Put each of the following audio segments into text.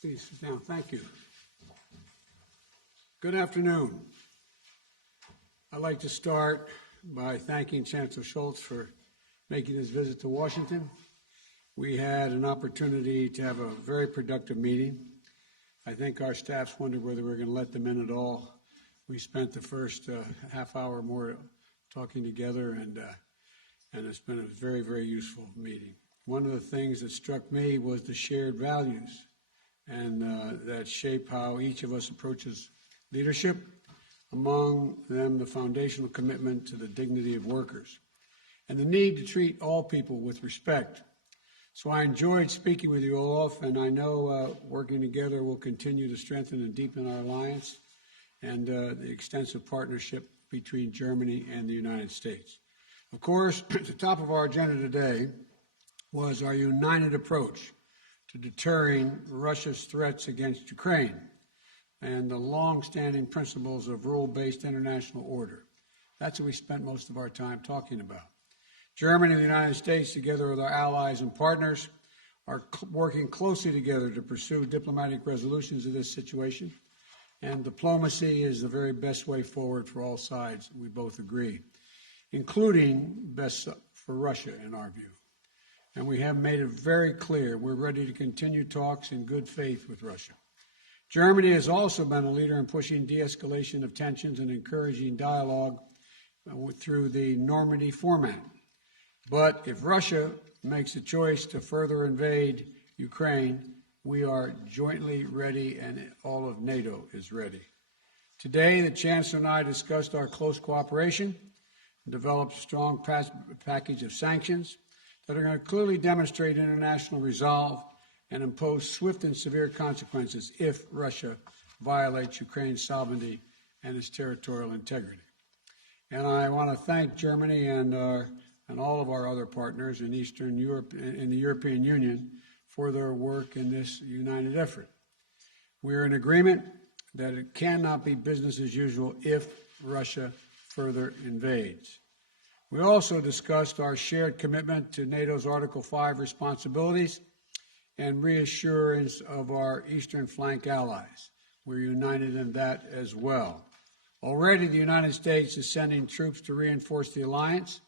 Please sit down. Thank you. Good afternoon. I'd like to start by thanking Chancellor Scholz for making his visit to Washington. We had an opportunity to have a very productive meeting. I think our staffs wondered whether we were going to let them in at all. We spent the first half hour more talking together, and it's been a very, very useful meeting. One of the things that struck me was the shared values and that shape how each of us approaches leadership, among them the foundational commitment to the dignity of workers and the need to treat all people with respect. So I enjoyed speaking with you, Olaf, and I know working together will continue to strengthen and deepen our alliance and the extensive partnership between Germany and the United States. Of course, at the top of our agenda today was our united approach to deterring Russia's threats against Ukraine and the long-standing principles of rule-based international order. That's what we spent most of our time talking about. Germany and the United States, together with our allies and partners, are working closely together to pursue diplomatic resolutions of this situation, and diplomacy is the very best way forward for all sides, we both agree, including best for Russia, in our view. And we have made it very clear we're ready to continue talks in good faith with Russia. Germany has also been a leader in pushing de-escalation of tensions and encouraging dialogue through the Normandy format. But if Russia makes a choice to further invade Ukraine, we are jointly ready, and all of NATO is ready. Today, the Chancellor and I discussed our close cooperation and developed a strong package of sanctions that are going to clearly demonstrate international resolve and impose swift and severe consequences if Russia violates Ukraine's sovereignty and its territorial integrity. And I want to thank Germany and all of our other partners in Eastern Europe, in the European Union, for their work in this united effort. We are in agreement that it cannot be business as usual if Russia further invades. We also discussed our shared commitment to NATO's Article 5 responsibilities and reassurance of our eastern flank allies. We're united in that as well. Already the United States is sending troops to reinforce the alliance,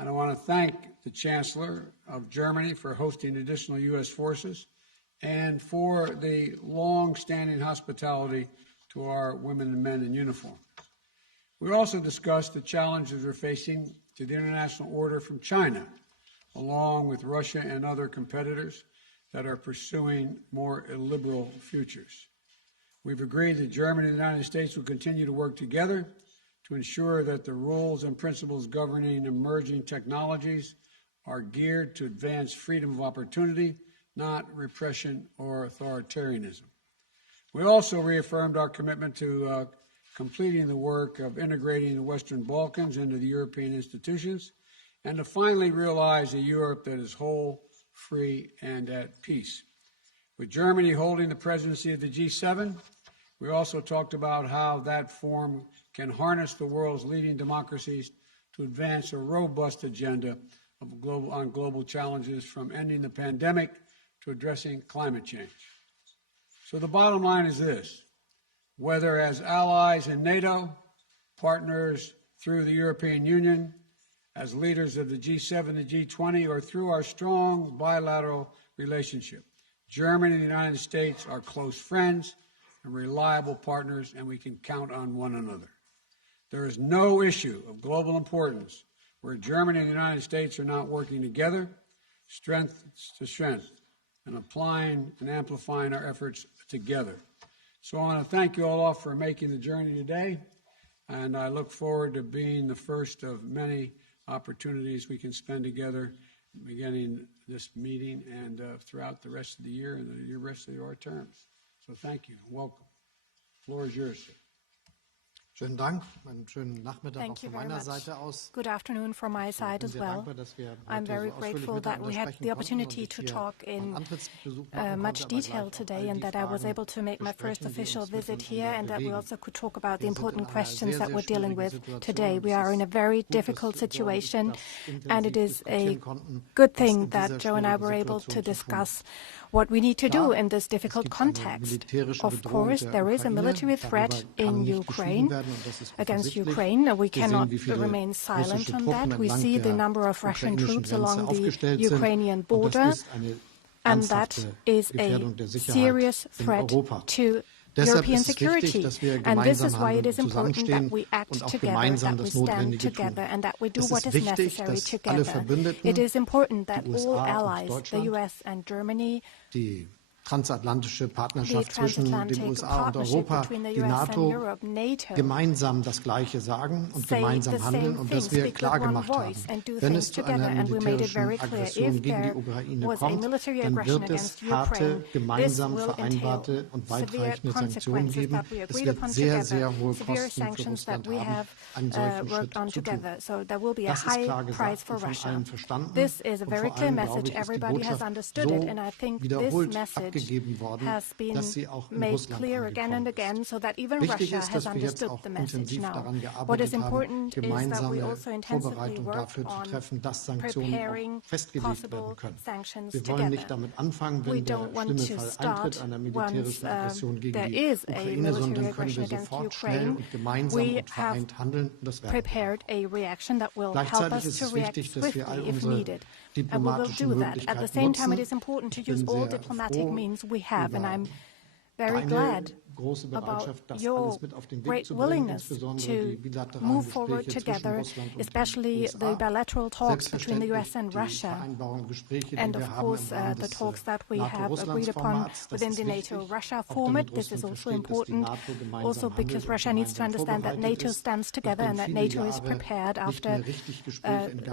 and I want to thank the Chancellor of Germany for hosting additional U.S. forces and for the long-standing hospitality to our women and men in uniform. We also discussed the challenges we're facing to the international order from China, along with Russia and other competitors that are pursuing more illiberal futures. We've agreed that Germany and the United States will continue to work together to ensure that the rules and principles governing emerging technologies are geared to advance freedom of opportunity, not repression or authoritarianism. We also reaffirmed our commitment to completing the work of integrating the Western Balkans into the European institutions, and to finally realize a Europe that is whole, free, and at peace. With Germany holding the presidency of the G7, we also talked about how that forum can harness the world's leading democracies to advance a robust agenda on global challenges, from ending the pandemic to addressing climate change. So the bottom line is this: whether as allies in NATO, partners through the European Union, as leaders of the G7 and G20, or through our strong bilateral relationship, Germany and the United States are close friends and reliable partners, and we can count on one another. There is no issue of global importance where Germany and the United States are not working together, strength to strength, and applying and amplifying our efforts together. So I want to thank you all for making the journey today, and I look forward to being the first of many opportunities we can spend together, beginning this meeting and throughout the rest of the year and the rest of our terms. So thank you and welcome. The floor is yours, sir. Schönen Dank. Einen schönen Nachmittag auch von meiner Seite aus. Good afternoon from my side as well. I'm very grateful that we had the opportunity to talk in much detail today and that I was able to make my first official visit here and that we also could talk about the important questions that we're dealing with today. We are in a very difficult situation and it is a good thing that Joe and I were able to discuss what we need to do in this difficult context. Of course, there is a military threat in Ukraine, against Ukraine. We cannot remain silent on that. We see the number of Russian troops along the Ukrainian border, and that is a serious threat to European security. And this is why it is important that we act together, that we stand together, and that we do what is necessary together. It is important that all allies, the US and Germany, die transatlantische Partnerschaft zwischen den USA und Europa, die NATO, gemeinsam das Gleiche sagen und gemeinsam handeln und dass wir klargemacht haben, wenn es zu einer militärischen Aggression gegen die Ukraine kommt, dann wird es harte, gemeinsam vereinbarte und weitreichende Sanktionen geben. Es wird sehr, sehr hohe Kosten für Russland haben, einen solchen Schritt zu tun. Das ist klar gesagt und von allen verstanden und vor allem, glaube ich, ist die Botschaft so wiederholt abgegeben worden, dass sie auch in Russland angekommen ist. Wichtig ist, dass wir jetzt auch intensiv daran gearbeitet haben, gemeinsame Vorbereitung dafür zu treffen, dass Sanktionen auch festgelegt werden können. Wir wollen nicht damit anfangen, wenn der schlimme Fall eintritt, einer militärischen Aggression gegen die Ukraine, sondern können wir sofort schnell und gemeinsam und vereint handeln. Und das werden wir. Gleichzeitig ist es wichtig, dass wir all unsere diplomatischen Möglichkeiten nutzen. Ich bin sehr froh we have, and I'm very glad about your great willingness to move forward together, especially the bilateral talks between the US and Russia, and of course the talks that we have agreed upon within the NATO-Russia format. This is also important, also because Russia needs to understand that NATO stands together and that NATO is prepared. After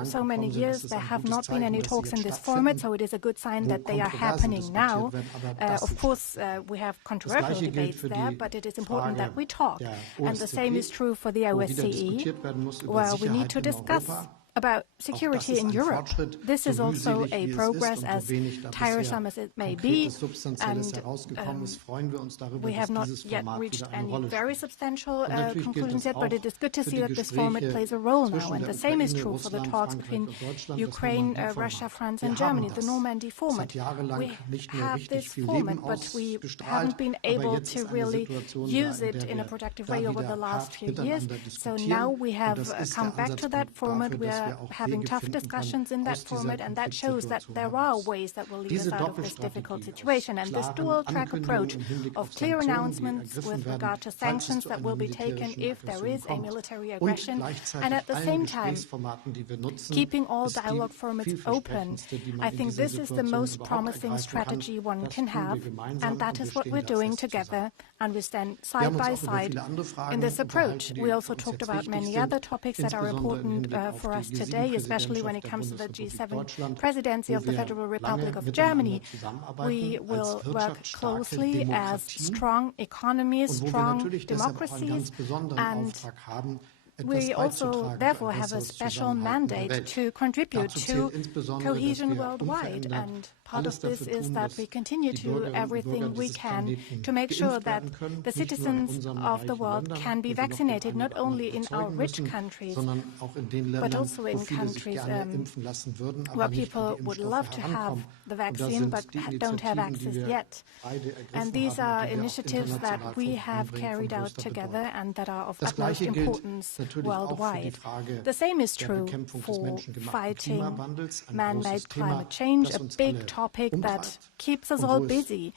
so many years, there have not been any talks in this format, so it is a good sign that they are happening now. Of course, we have controversial debates there, but it is important that we talk. And the same is true for the OSCE, where we need to discuss about security in Europe. This is also a progress, as tiresome as it may be, and we have not yet reached any very substantial conclusions yet, but it is good to see that this format plays a role now. And the same is true for the talks between Ukraine, Russia, France, and Germany, the Normandy format. We have this format, but we haven't been able to really use it in a productive way over the last few years. So now we have come back to that format. We are having tough discussions in that format, and that shows that there are ways that will lead us out of this difficult situation. And this dual-track approach of clear announcements with regard to sanctions that will be taken if there is a military aggression, and at the same time keeping all dialogue formats open, I think this is the most promising strategy one can have, and that is what we're doing together, and we stand side by side in this approach. We also talked about many other topics that are important for us today, especially when it comes to the G7 presidency of the Federal Republic of Germany. We will work closely as strong economies, strong democracies, and we also, therefore, have a special mandate to contribute to cohesion worldwide. And part of this is that we continue to do everything we can to make sure that the citizens of the world can be vaccinated, not only in our rich countries, but also in countries where people would love to have the vaccine but don't have access yet. And these are initiatives that we have carried out together and that are of utmost importance worldwide. The same is true for fighting man-made climate change, a big topic that keeps us all busy,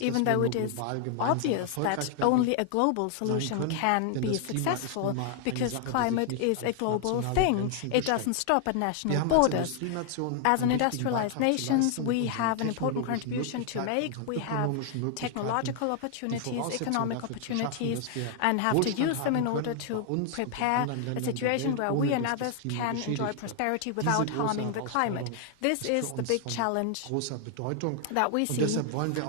even though it is obvious that only a global solution can be successful, because climate is a global thing. It doesn't stop at national borders. As an industrialized nation, we have an important contribution to make. We have technological opportunities, economic opportunities, and have to use them in order to prepare a situation where we and others can enjoy prosperity without harming the climate. This is the big challenge that we see,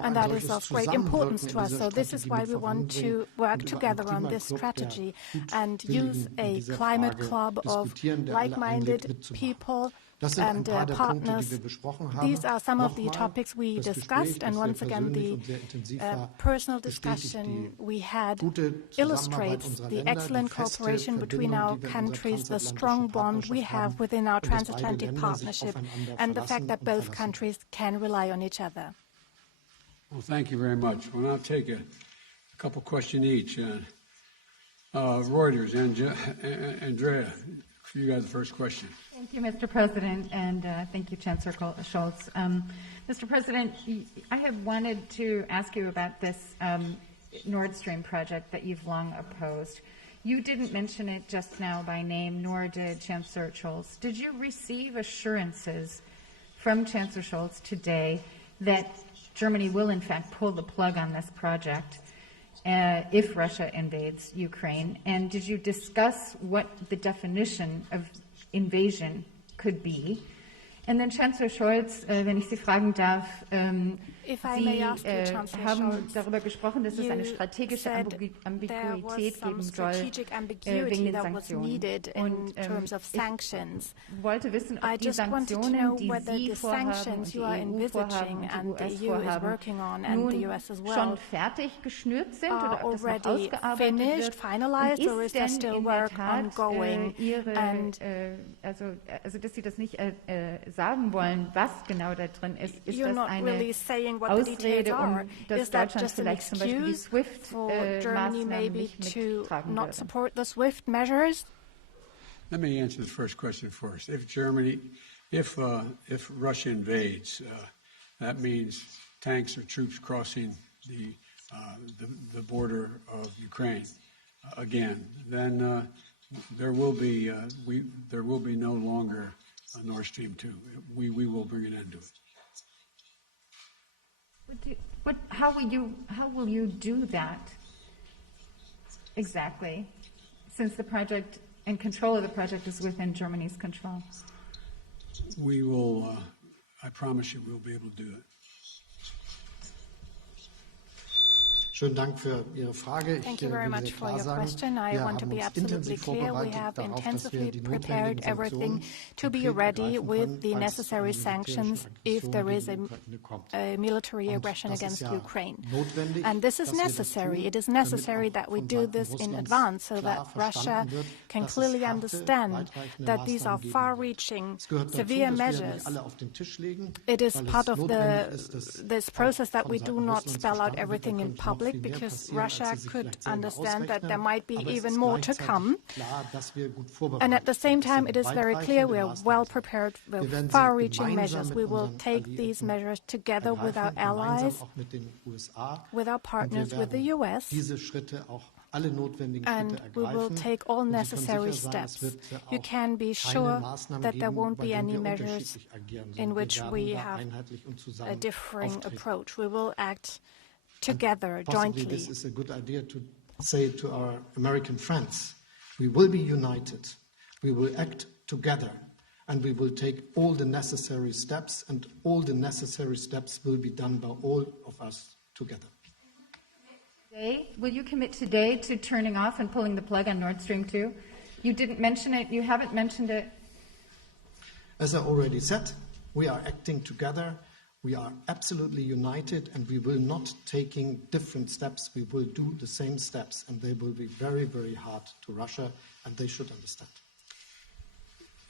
and that is of great importance to us. So this is why we want to work together on this strategy and use a climate club of like-minded people and partners. These are some of the topics we discussed, and once again, the personal discussion we had illustrates the excellent cooperation between our countries, the strong bond we have within our transatlantic partnership, and the fact that both countries can rely on each other. Well, thank you very much. We'll now take a couple questions each. Reuters, Andrea, you got the first question. Thank you, Mr. President, and thank you, Chancellor Scholz. Mr. President, I have wanted to ask you about this Nord Stream project that you've long opposed. You didn't mention it just now by name, nor did Chancellor Scholz. Did you receive assurances from Chancellor Scholz today that Germany will, in fact, pull the plug on this project if Russia invades Ukraine? And did you discuss what the definition of invasion could be? And then Chancellor Scholz, wenn ich Sie fragen darf, Sie haben darüber gesprochen, dass es eine strategische Ambiguität geben soll wegen den Sanktionen. Ich wollte wissen, ob die Sanktionen, die Sie vorhaben und die EU vorhaben und die US vorhaben, nun schon fertig geschnürt sind oder ob das noch ausgearbeitet wird. Und ist denn in der Tat Ihre, also dass Sie das nicht sagen wollen, was genau da drin ist. Ist das eine Ausrede, dass Deutschland vielleicht zum Beispiel die SWIFT-Maßnahmen nicht mittragen würde? Let me answer the first question first. If Russia invades, that means tanks or troops crossing the border of Ukraine again. Then there will be no longer Nord Stream 2. We will bring an end to it. How will you do that exactly, since the project and control of the project is within Germany's control? We will, I promise you, we'll be able to do it. Schönen Dank für Ihre Frage. Thank you very much for your question. I want to be absolutely clear. We have intensively prepared everything to be ready with the necessary sanctions if there is a military aggression against Ukraine. And this is necessary. It is necessary that we do this in advance so that Russia can clearly understand that these are far-reaching, severe measures. It is part of this process that we do not spell out everything in public, because Russia could understand that there might be even more to come. And at the same time, it is very clear we are well prepared with far-reaching measures. We will take these measures together with our allies, with our partners, with the US, and we will take all necessary steps. You can be sure that there won't be any measures in which we have a differing approach. We will act together, jointly. This is a good idea to say to our American friends, we will be united, we will act together, and we will take all the necessary steps, and all the necessary steps will be done by all of us together. Will you commit today to turning off and pulling the plug on Nord Stream 2? You didn't mention it, you haven't mentioned it. As I already said, we are acting together. We are absolutely united, and we will not taking different steps. We will do the same steps, and they will be very, very hard to Russia, and they should understand.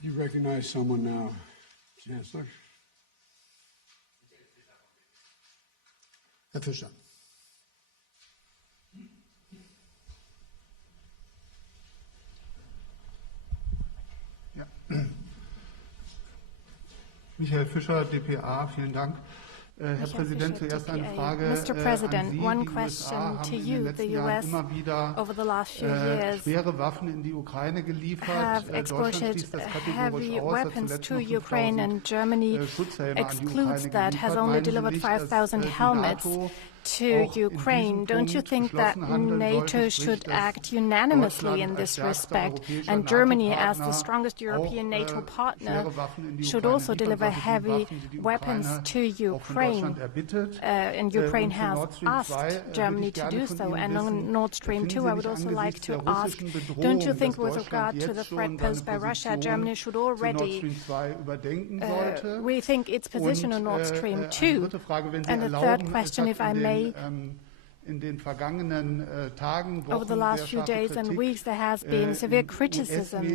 You recognize someone now, Chancellor? Herr Fischer. Ja. Michael Fischer, dpa, vielen Dank. Herr Präsident, zuerst eine Frage Mr. President, one question to you. The US, over the last few years, schwere Waffen in die Ukraine geliefert. Have exported heavy weapons to Ukraine, and Germany excludes that, has only delivered 5,000 helmets to Ukraine. Don't you think that NATO should act unanimously in this respect? And Germany, as the strongest European NATO partner, should also deliver heavy weapons to Ukraine. And Ukraine has asked Germany to do so. And on Nord Stream 2, I would also like to ask, don't you think with regard to the threat posed by Russia, Germany should already rethink its position on Nord Stream 2? And the third question, if I may, over the last few days and weeks, there has been severe criticism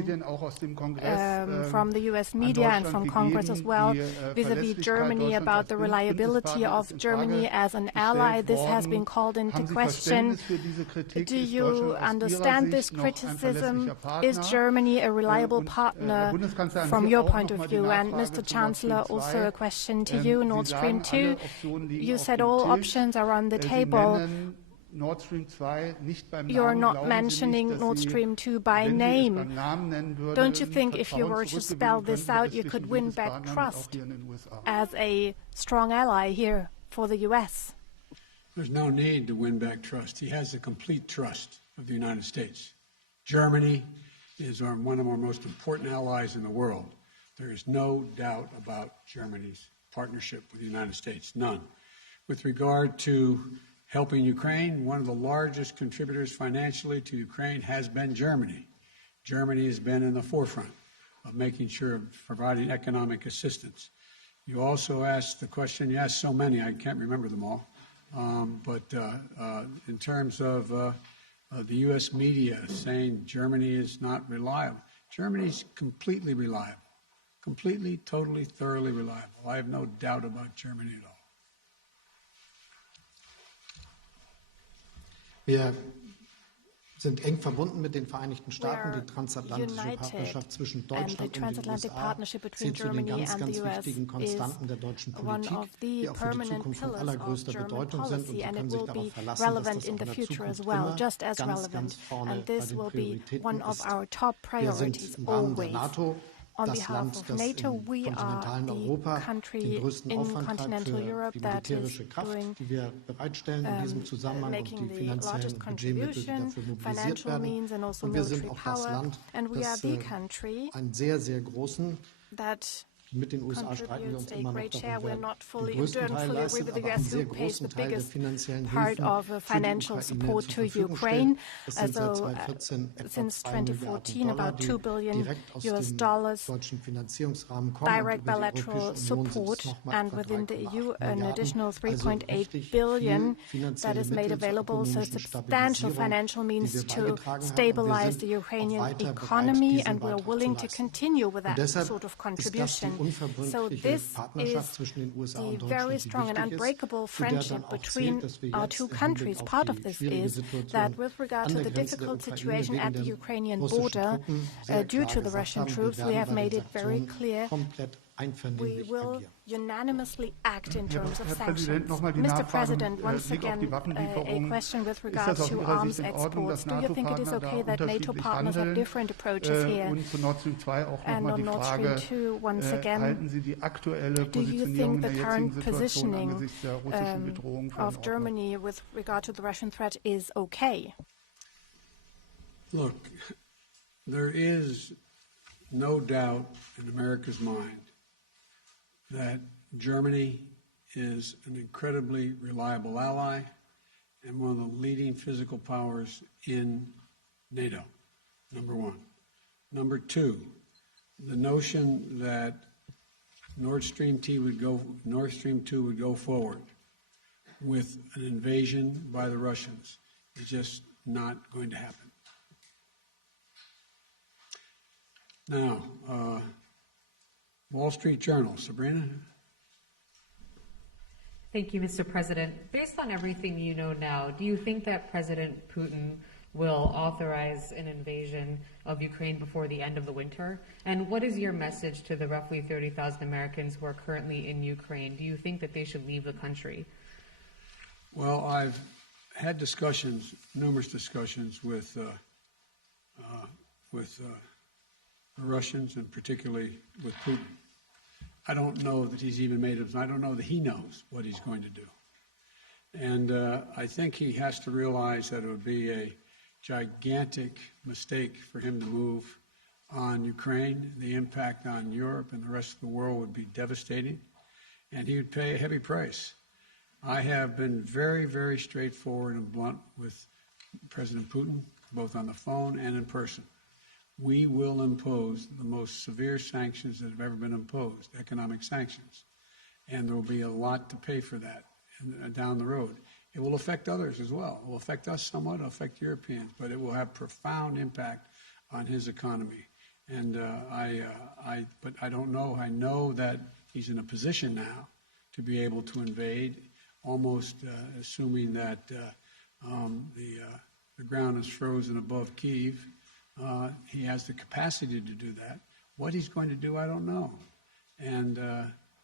from the US media and from Congress as well vis-à-vis Germany about the reliability of Germany as an ally. This has been called into question. Do you understand this criticism? Is Germany a reliable partner from your point of view? And Mr. Chancellor, also a question to you, Nord Stream 2. You said all options are on the table. You're not mentioning Nord Stream 2 by name. Don't you think if you were to spell this out, you could win back trust as a strong ally here for the US? There's no need to win back trust. He has the complete trust of the United States. Germany is one of our most important allies in the world. There is no doubt about Germany's partnership with the United States, none. With regard to helping Ukraine, one of the largest contributors financially to Ukraine has been Germany. Germany has been in the forefront of making sure of providing economic assistance. You also asked the question, you asked so many, I can't remember them all, but in terms of the U.S. media saying Germany is not reliable, Germany's completely reliable, completely, totally, thoroughly reliable. I have no doubt about Germany at all. Wir sind eng verbunden mit den Vereinigten Staaten. Die transatlantische Partnerschaft zwischen Deutschland und den USA zählt zu den ganz, ganz wichtigen Konstanten der deutschen Politik, die auch für die Zukunft von allergrößter Bedeutung sind. Und Sie können sich darauf verlassen, dass das auch in der Zukunft immer ganz, ganz vorne bei den Prioritäten ist. Wir sind im Rahmen der NATO das Land, das im kontinentalen Europa den größten Aufwand treibt für die militärische Kraft, die wir bereitstellen in diesem Zusammenhang und die finanziellen Budgetmittel, die dafür mobilisiert werden. Und wir sind auch das Land, das einen sehr, sehr großen, mit den USA streiten wir uns immer noch darüber, den größten Teil leistet, aber einen sehr großen Teil der finanziellen Hilfen für die Ukraine zur Verfügung stellt. Es sind seit 2014 etwa 2 Milliarden Dollar, die direkt aus dem deutschen Finanzierungsrahmen kommen. Direct bilateral support, and within the EU an additional 3.8 billion that is made available, so substantial financial means to stabilize the Ukrainian economy, and we are willing to continue with that sort of contribution. So this is the very strong and unbreakable friendship between our two countries. Part of this is that with regard to the difficult situation at the Ukrainian border due to the Russian troops, we have made it very clear we will unanimously act in terms of sanctions. Mr. President, once again, a question with regard to arms exports. Do you think it is okay that NATO partners have different approaches here? And on Nord Stream 2, once again, do you think the current positioning of Germany with regard to the Russian threat is okay? Look, there is no doubt in America's mind that Germany is an incredibly reliable ally and one of the leading physical powers in NATO, number one. Number two, the notion that Nord Stream 2 would go forward with an invasion by the Russians is just not going to happen. Now, Wall Street Journal, Sabrina? Thank you, Mr. President. Based on everything you know now, do you think that President Putin will authorize an invasion of Ukraine before the end of the winter? And what is your message to the roughly 30,000 Americans who are currently in Ukraine? Do you think that they should leave the country? Well, I've had discussions, numerous discussions with the Russians, and particularly with Putin. I don't know that he's even I don't know that he knows what he's going to do. And I think he has to realize that it would be a gigantic mistake for him to move on Ukraine. The impact on Europe and the rest of the world would be devastating, and he would pay a heavy price. I have been very, very straightforward and blunt with President Putin, both on the phone and in person. We will impose the most severe sanctions that have ever been imposed, economic sanctions, and there will be a lot to pay for that down the road. It will affect others as well. It will affect us somewhat, it will affect Europeans, but it will have profound impact on his economy. And but I don't know. I know that he's in a position now to be able to invade, almost assuming that the ground is frozen above Kyiv. He has the capacity to do that. What he's going to do, I don't know. And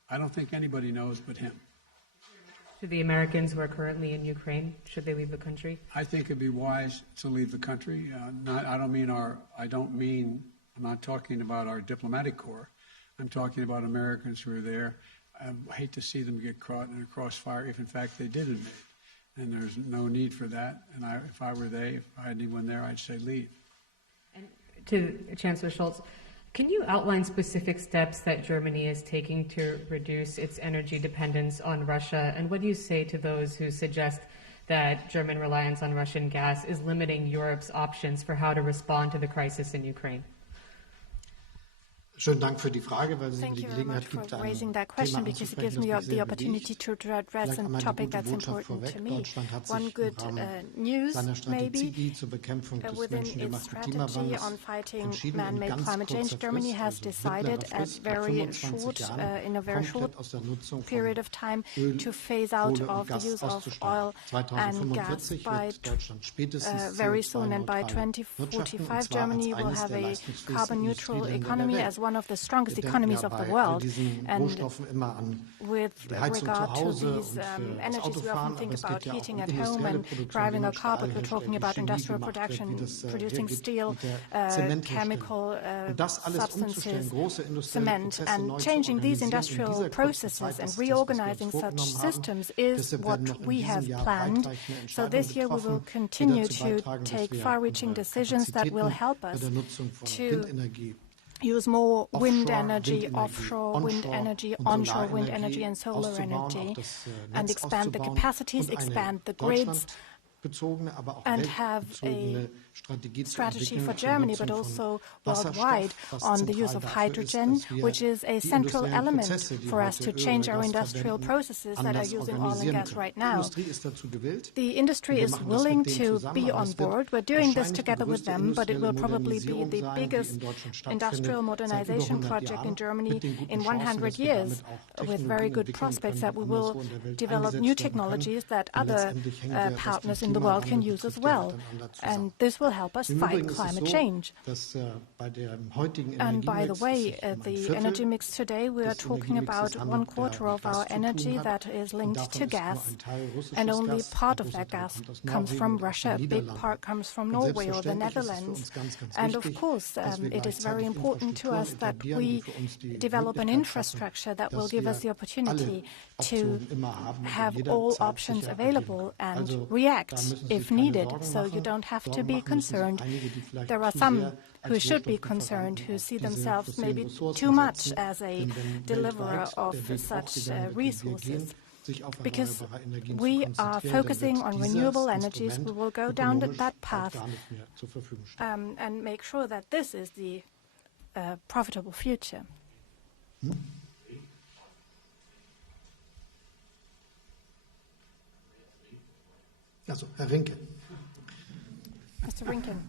I don't think anybody knows but him. To the Americans who are currently in Ukraine, should they leave the country? I think it'd be wise to leave the country. I'm not talking about our diplomatic corps. I'm talking about Americans who are there. I hate to see them get caught in a crossfire if, in fact, they did invade. And there's no need for that. And if I had anyone there, I'd say leave. And to Chancellor Scholz, can you outline specific steps that Germany is taking to reduce its energy dependence on Russia? And what do you say to those who suggest that German reliance on Russian gas is limiting Europe's options for how to respond to the crisis in Ukraine? Schönen Dank für die Frage, weil sie mir Thank die you very much Gelegenheit for gibt, ein raising that Thema question, because it gives anzusprechen, me das mich the sehr opportunity bewegt. to address Vielleicht a einmal die topic gute that's Botschaft important vorweg. to me. Deutschland hat One sich im good Rahmen news, seiner maybe, Strategie zur Bekämpfung des within its menschengemachten strategy Klimawandels on fighting entschieden, in man-made ganz climate kurzer change. Germany Frist, has also decided mittlerer at Frist, nach very 25 short, Jahren in a very short komplett aus der Nutzung von period of time Öl, to phase out Kohle und of the Gas use of auszusteigen. oil and gas 2045 by wird Deutschland spätestens very soon, and by CO2-neutral wirtschaften, und 2045 zwar als Germany will eines have der a leistungsfähigsten carbon-neutral Industrieländer economy der as Welt. one of the strongest Wir denken economies ja of the bei all world. diesen And Rohstoffen immer an with die Heizung zu regard to Hause these und das energies, we Autofahren, often aber think es about geht ja auch heating um at home industrielle and Produktion, wie driving a man car, but Stahl we're talking herstellt, about wie Chemie industrial gemacht wird, wie production, das producing hergeht steel, mit der Zementherstellung. chemical Und das alles umzustellen, substances, große industrielle cement, Prozesse neu and zu changing organisieren these in industrial dieser kurzen processes Zeit, and das ist das, was wir reorganizing uns such vorgenommen haben. systems is Deshalb what werden noch in we diesem have Jahr planned. weitreichende So Entscheidungen this year we will getroffen, die continue dazu to beitragen, dass take wir far-reaching unsere decisions that will Kapazitäten help bei us der Nutzung von to Windenergie, use more wind Offshore energy, Windenergie, offshore wind onshore energy, und onshore wind Solarenergie energy and solar auszubauen, auch energy, das and Netz expand the auszubauen capacities, und eine expand the grids, deutschlandbezogene, aber auch and have weltbezogene Strategie zu strategy entwickeln for zur Germany, Nutzung but von also Wasserstoff, worldwide was on the zentral use of dafür hydrogen, ist, dass wir which is a die central industriellen element Prozesse, die for us heute to Öl change und our Gas industrial verwenden, processes that are anders using oil and organisieren gas können. right Die now. Industrie ist dazu gewillt. The industry Und wir is machen das willing mit denen to zusammen, be aber on es wird board. We're doing this wahrscheinlich die together with größte them, but it will industrielle probably be Modernisierung the sein, die in biggest Deutschland stattfindet industrial seit über modernization 100 project Jahren, in Germany mit den guten in Chancen, 100 dass wir years, damit auch with Technologien very good entwickeln prospects können, that we die will anderswo in der Welt develop eingesetzt new werden technologies können. that Und other letztendlich hängt ja, was partners den in the world Klimawandel can use as betrifft, ja well. miteinander zusammen. And this will help us Im fight Übrigen ist es climate so, change. dass bei dem heutigen And by the Energiemix way, es sich um ein the Viertel energy mix today, we are des talking Energiemixes about handelt, one der quarter mit of Gas our zu tun energy hat. that is Und linked davon to ist nur gas, ein Teil russisches and only Gas. part Ein of großer that Teil gas kommt aus comes Norwegen from und aus Russia, den a big Niederlanden. part comes from Und Norway or the selbstverständlich ist es für Netherlands. uns ganz, ganz And of wichtig, course, dass wir it is very gleichzeitig important to us that etablieren, die we für uns die develop an Möglichkeit infrastructure that will dass give wir us the opportunity alle to Optionen immer haben und have in all jeder options Zeit sicher available agieren können. and Also, da react müssen Sie if keine needed. Sorgen So you machen. don't have to Sorgen be machen müssen sich concerned. einige, die vielleicht There are zu some sehr als who should be Rohstofflieferanten concerned, who auf see diese themselves fossilen maybe Ressourcen too much setzen. as a Denn wenn deliverer weltweit of der Weg such aufgegangen wird, den wir resources. gehen, sich auf Because erneuerbare Energien we zu are konzentrieren, focusing dann on wird renewable dieses energies, we Instrument will go down ökonomisch that auch path gar nicht mehr zur Verfügung stehen. and make sure that this is the profitable future. Also, Herr Rinke. Mr. Rinken.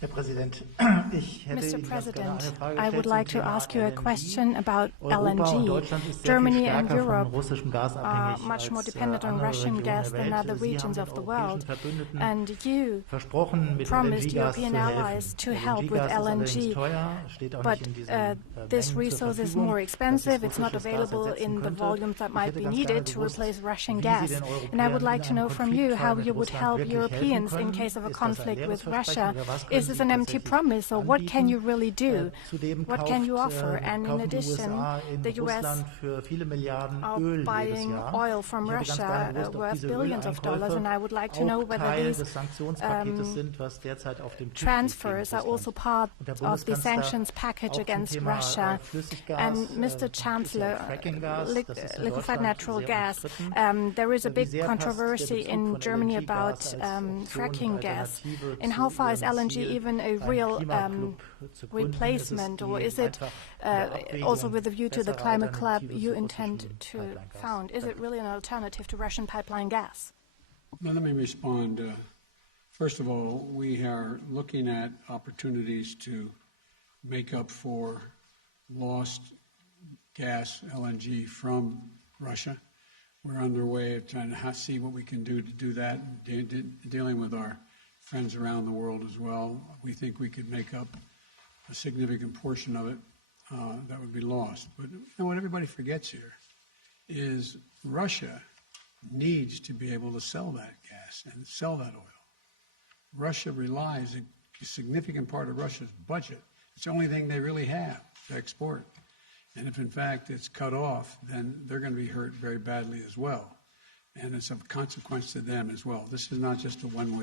Herr Präsident, ich hätte Mr. Ihnen ganz gerne President, eine Frage I gestellt would zum like to Thema ask you a LNG. question about Europa und LNG. Deutschland ist sehr Germany viel and stärker von Europe russischem Gas are abhängig much more als dependent on andere Russian Regionen gas der than Welt. other Sie haben regions den of the europäischen world. Verbündeten And you versprochen, mit promised LNG-Gas zu European allies to helfen. help with LNG-Gas ist allerdings LNG, teuer, steht auch but nicht in diesen this Mengen zur resource is Verfügung, more dass expensive. es It's not russisches Gas available ersetzen in the könnte. volumes that Ich might hätte be ganz gerne needed to gewusst, replace Russian wie gas. Sie den And I Europäern would like in to know einem from you Konfliktfall how mit you would Russland help wirklich helfen Europeans in können. case of a Ist das ein conflict leeres with Versprechen Russia. oder was können Is this is an empty promise, or what can you really do? What can you offer? And in addition, the US are buying oil from Russia worth billions of dollars, and I would like to know whether these transfers are also part of the sanctions package against Russia. And Mr. Chancellor, liquefied natural gas, there is a big controversy in Germany about fracking gas. And how far is LNG even a real replacement, or is it also with a view to the climate club you intend to found? Is it really an alternative to Russian pipeline gas? Well, let me respond. First of all, we are looking at opportunities to make up for lost gas, LNG, from Russia. We're underway of trying to see what we can do to do that, dealing with our friends around the world as well. We think we could make up a significant portion of it that would be lost. But you know, what everybody forgets here is Russia needs to be able to sell that gas and sell that oil. Russia relies, a significant part of Russia's budget, it's the only thing they really have to export. And if in fact it's cut off, then they're going to be hurt very badly as well. And it's of consequence to them as well. This is not just a one-way